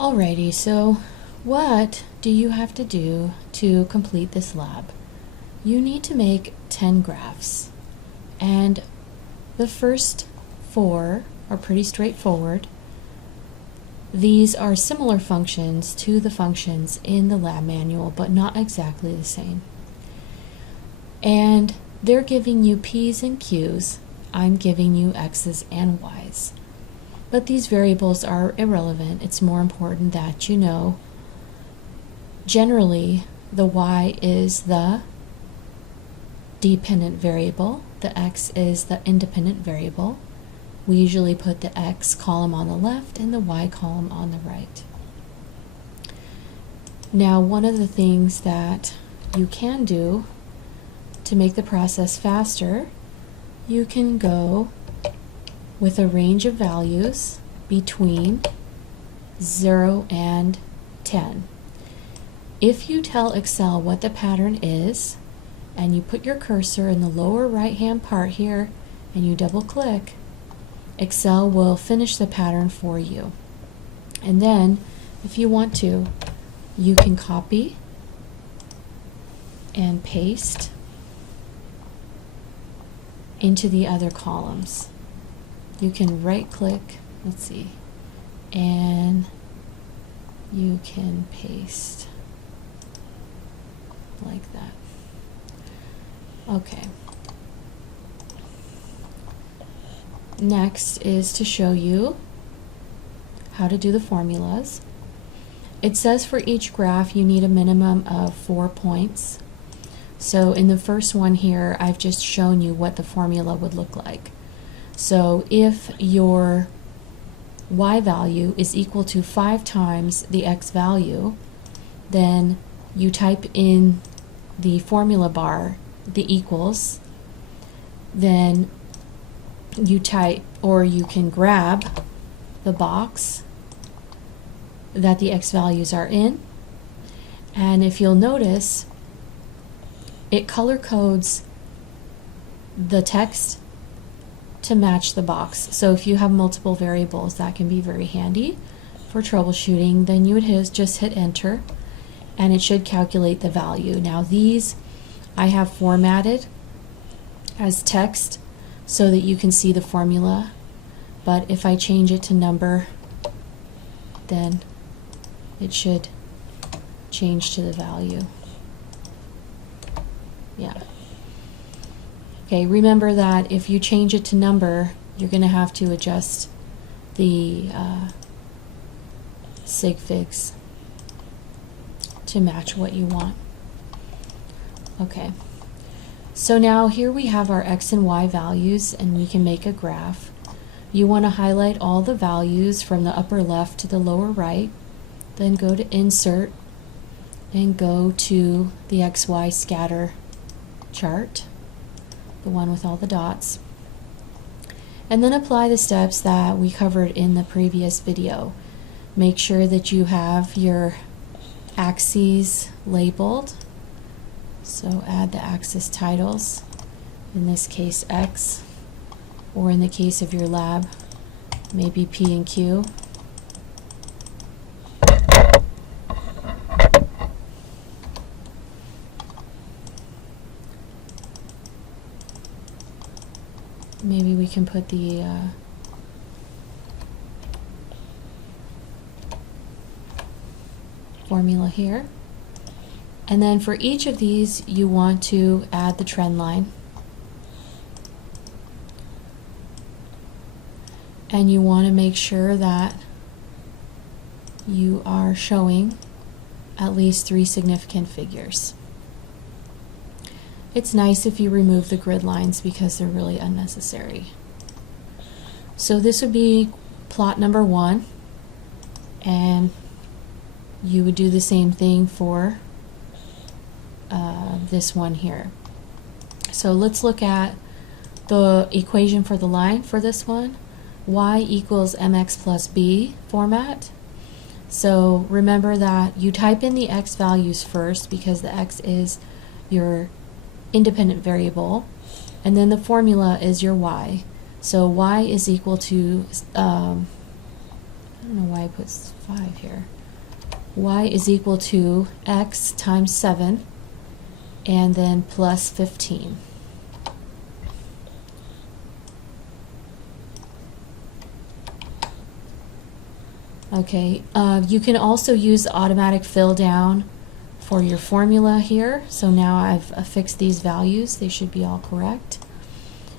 Alrighty, so what do you have to do to complete this lab? You need to make 10 graphs, and the first 4 are pretty straightforward. These are similar functions to the functions in the lab manual, but not exactly the same. And they're giving you P's and Q's. I'm giving you X's and Y's. But these variables are irrelevant. It's more important that you know generally the Y is the dependent variable, the X is the independent variable. We usually put the X column on the left and the Y column on the right. Now, one of the things that you can do to make the process faster, you can go with a range of values between 0 and 10. If you tell Excel what the pattern is, and you put your cursor in the lower right hand part here, and you double click, Excel will finish the pattern for you. And then, if you want to, you can copy and paste into the other columns. You can right click, let's see, and you can paste like that. Okay. Next is to show you how to do the formulas. It says for each graph you need a minimum of 4 points. So in the first one here, I've just shown you what the formula would look like. So if your Y value is equal to 5 times the X value, then you type in the formula bar the equals, then you type, or you can grab the box that the X values are in, and if you'll notice, it color codes the text to match the box. So if you have multiple variables, that can be very handy for troubleshooting. Then you would just hit enter, and it should calculate the value. Now these I have formatted as text so that you can see the formula, but if I change it to number, then it should change to the value. Yeah. Okay, remember that if you change it to number, you're going to have to adjust the sig figs to match what you want. Okay, so now here we have our X and Y values, and we can make a graph. You want to highlight all the values from the upper left to the lower right, then go to Insert and go to the XY scatter chart, the one with all the dots, and then apply the steps that we covered in the previous video. Make sure that you have your axes labeled, so add the axis titles, in this case X, or in the case of your lab, maybe P and Q. Maybe we can put the formula here. And then for each of these, you want to add the trend line. And you want to make sure that you are showing at least 3 significant figures. It's nice if you remove the grid lines because they're really unnecessary. So this would be plot number 1, and you would do the same thing for this one here. So let's look at the equation for the line for this one. Y equals mx plus b format. So remember that you type in the X values first because the X is your independent variable, and then the formula is your Y. So Y is equal to I don't know why I put 5 here. Y is equal to x times 7 and then plus 15. Okay, you can also use automatic fill down for your formula here. So now I've affixed these values. They should be all correct.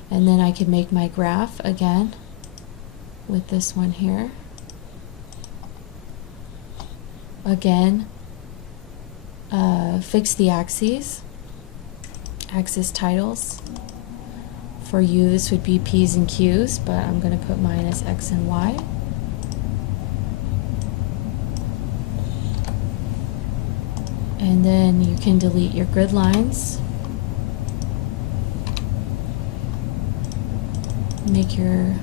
And then I can make my graph again with this one here. Again, fix the axes, axis titles. For you, this would be P's and Q's, but I'm going to put mine as X and Y. And then you can delete your grid lines. Make your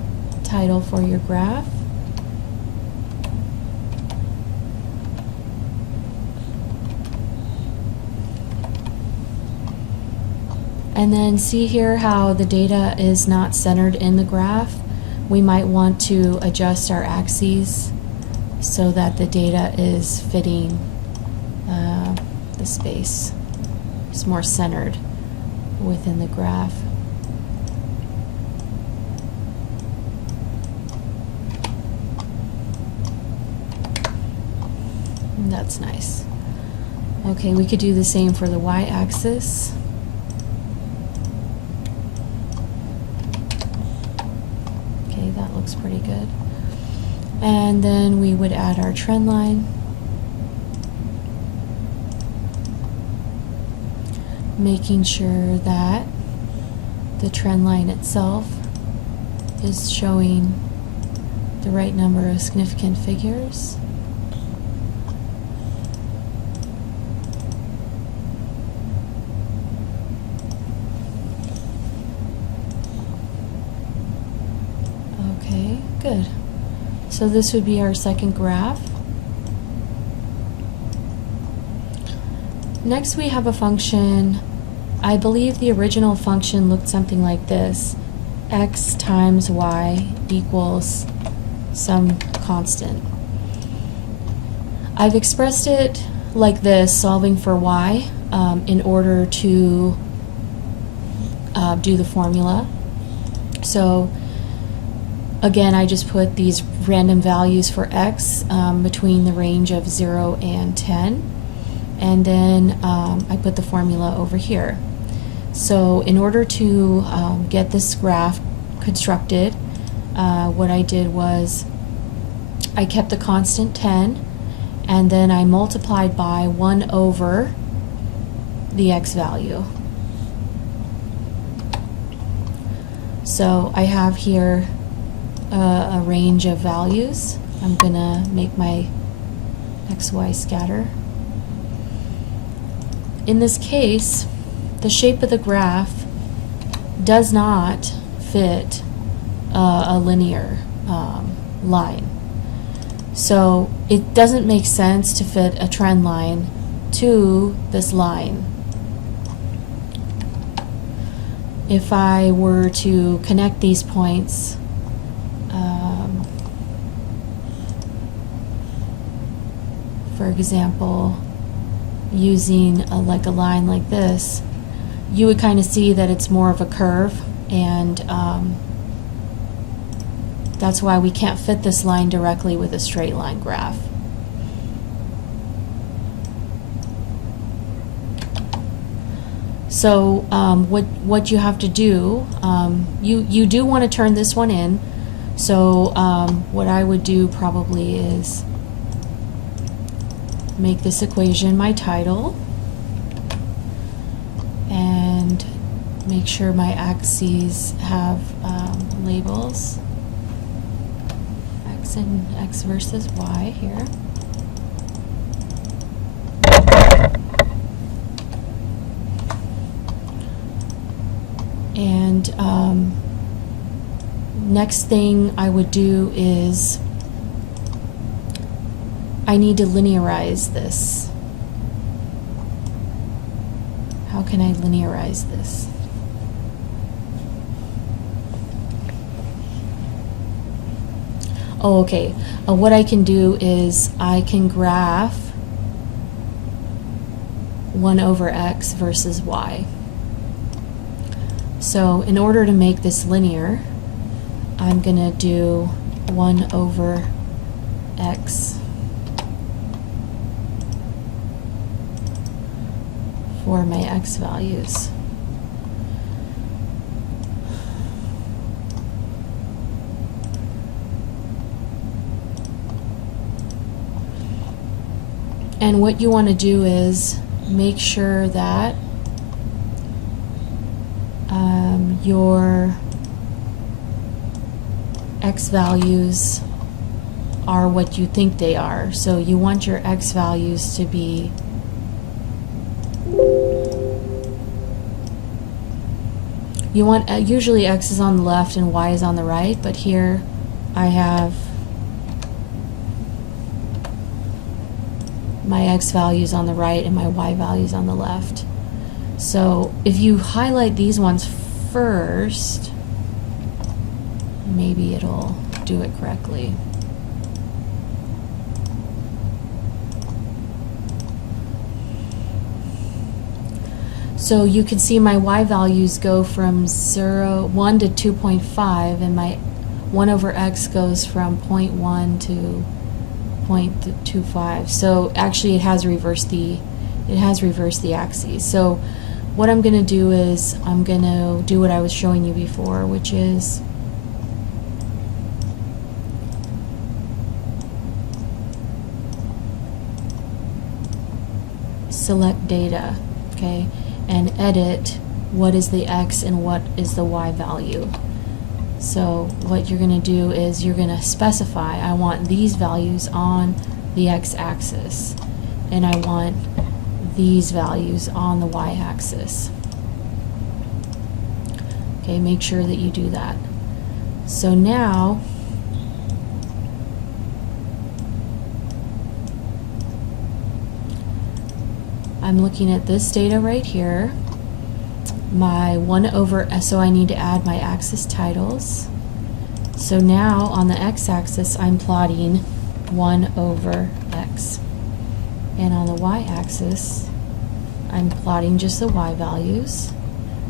title for your graph. And then see here how the data is not centered in the graph. We might want to adjust our axes so that the data is fitting the space. It's more centered within the graph. And that's nice. Okay, we could do the same for the y-axis. Okay, that looks pretty good. And then we would add our trend line. Making sure that the trend line itself is showing the right number of significant figures. Okay, good. So this would be our second graph. Next we have a function. I believe the original function looked something like this. X times y equals some constant. I've expressed it like this, solving for y, in order to do the formula. So again, I just put these random values for x between the range of 0 and 10. And then I put the formula over here. So in order to get this graph constructed, what I did was I kept the constant 10, and then I multiplied by 1 over the x value. So I have here a range of values. I'm going to make my xy scatter. In this case, the shape of the graph does not fit a linear line. So it doesn't make sense to fit a trend line to this line. If I were to connect these points, for example, using like a line like this, you would kind of see that it's more of a curve, and that's why we can't fit this line directly with a straight line graph. So what you have to do, you do want to turn this one in. So what I would do probably is make this equation my title and make sure my axes have labels, x versus y here. And next thing I would do is I need to linearize this. How can I linearize this? Oh, okay. What I can do is I can graph 1 over x versus y. So in order to make this linear, I'm going to do 1 over x for my x values. And what you want to do is make sure that your x values are what you think they are. So you want your x values to be usually x is on the left and y is on the right, but here I have my x values on the right and my y values on the left. So if you highlight these ones first, maybe it'll do it correctly. So you can see my y values go from 1 to 2.5, and my 1 over x goes from 0.1 to 0.25. So actually it has reversed the axes. So what I'm going to do is I'm going to do what I was showing you before, which is select data, okay, and edit what is the x and what is the y value. So what you're going to do is you're going to specify, I want these values on the x-axis, and I want these values on the y-axis. Okay, make sure that you do that. So now I'm looking at this data right here, my 1 over, so I need to add my axis titles. So now on the x-axis I'm plotting 1 over x, and on the y-axis I'm plotting just the y values.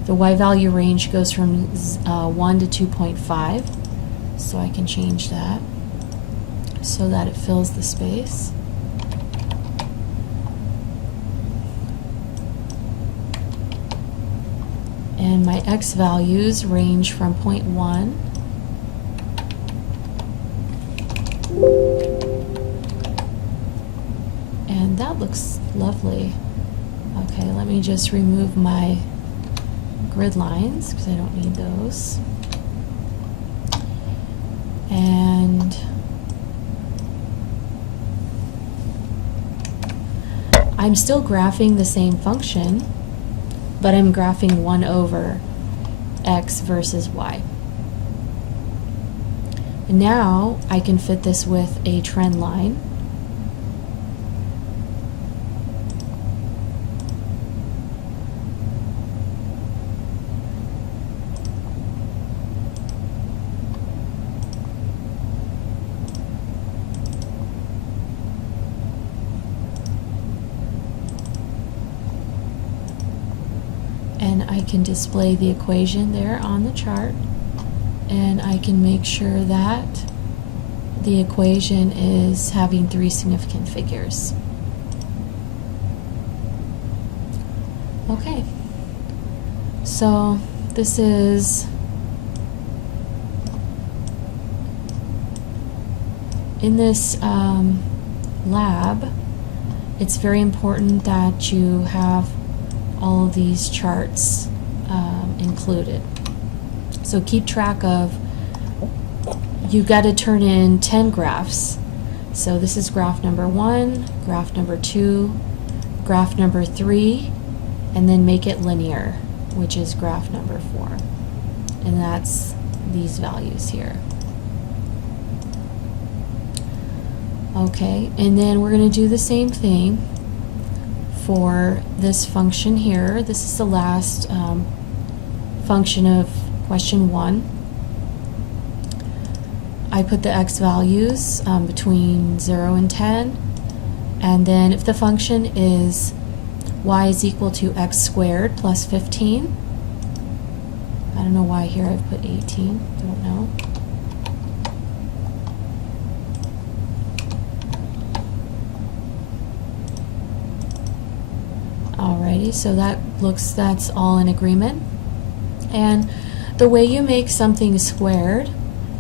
The y value range goes from 1 to 2.5, so I can change that so that it fills the space. And my x values range from 0.1 and that looks lovely. Okay, let me just remove my grid lines because I don't need those. And I'm still graphing the same function, but I'm graphing 1 over x versus y. And now I can fit this with a trend line. And I can display the equation there on the chart, and I can make sure that the equation is having 3 significant figures. Okay, so this is in this lab. It's very important that you have all of these charts included. So keep track of, you've got to turn in 10 graphs. So this is graph number 1, graph number 2, graph number 3, and then make it linear, which is graph number 4. And that's these values here. Okay, and then we're going to do the same thing for this function here. This is the last function of question 1. I put the x values between 0 and 10, and then if the function is y is equal to x squared plus 15, I don't know why here I've put 18, don't know. Alrighty, so that's all in agreement. And the way you make something squared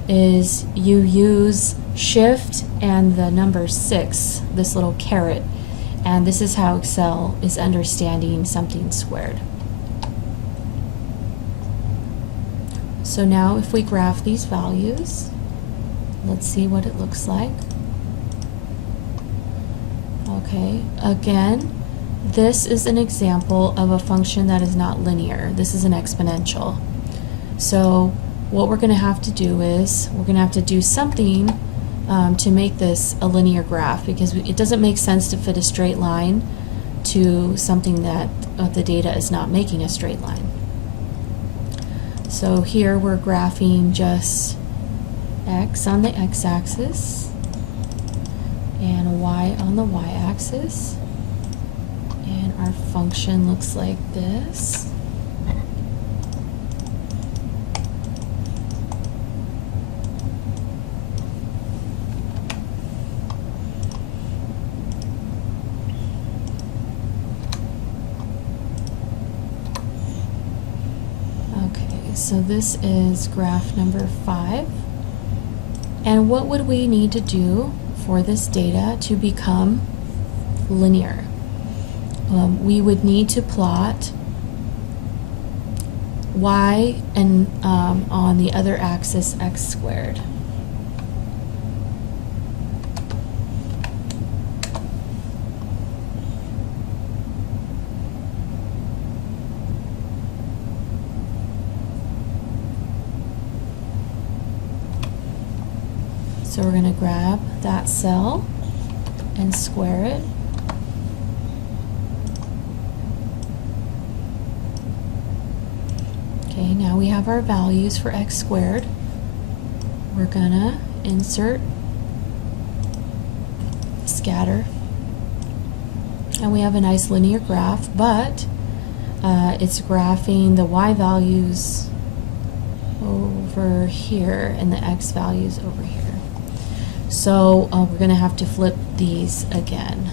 is you use shift and the number 6, this little caret, and this is how Excel is understanding something squared. So now if we graph these values, let's see what it looks like. Okay, again, this is an example of a function that is not linear. This is an exponential. So what we're going to have to do is we're going to have to do something to make this a linear graph, because it doesn't make sense to fit a straight line to something that the data is not making a straight line. So here we're graphing just x on the x-axis and y on the y-axis. And our function looks like this. Okay, so this is graph number 5. And what would we need to do for this data to become linear? We would need to plot y and on the other axis x squared. So we're going to grab that cell and square it. Okay, now we have our values for x squared. We're gonna insert scatter, and we have a nice linear graph, but it's graphing the y values over here and the x values over here. So we're gonna have to flip these again.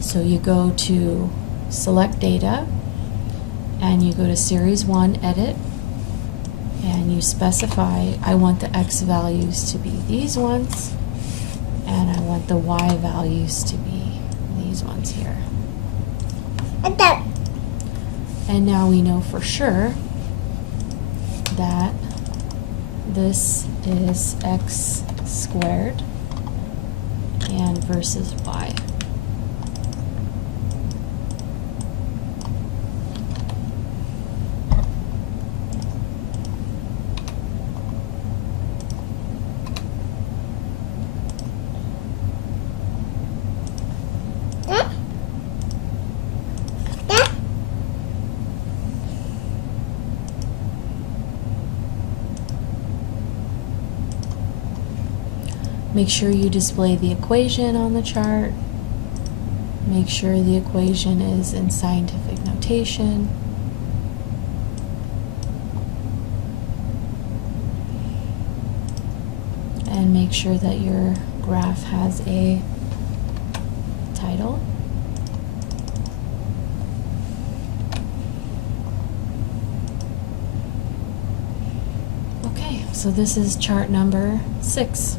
So you go to select data, and you go to series 1 edit, and you specify I want the x values to be these ones, and I want the y values to be these ones here. And now we know for sure that this is x squared and versus y. Make sure you display the equation on the chart. Make sure the equation is in scientific notation. And make sure that your graph has a title. Okay, so this is chart number 6.